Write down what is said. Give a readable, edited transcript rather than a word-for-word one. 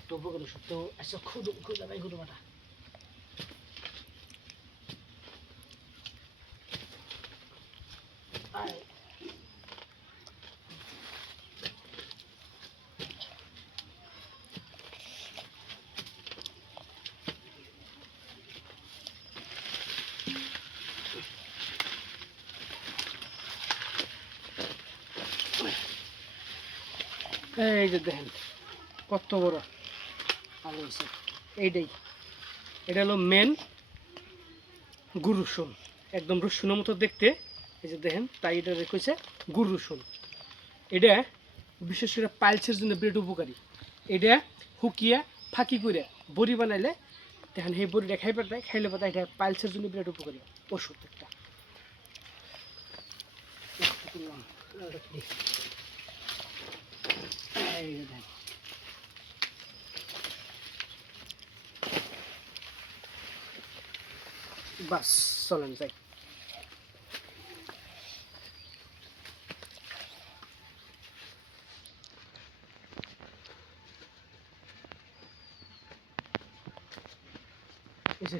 একটা উপকার ওষুধ তো আচ্ছা খুঁজে ভাই খুঁজে মাটা এই যে দেখেন কত বড় আলু হয়েছে এইটাই এটা হলো মেন গুড় রসুন একদম রসুনের মতো দেখতে এই যে দেখেন তাই এটা রেখেছে গুড় রসুন এটা বিশেষ করে পাইলসের জন্য বিরাট উপকারী এটা হুকিয়া ফাঁকি করে বড়ি বানাইলে দেখেন সেই বড়িটা খাইলে পাতা এটা পাইলসের জন্য বিরাট উপকারী ওষুধ একটা বাস চলেন যাই এই যে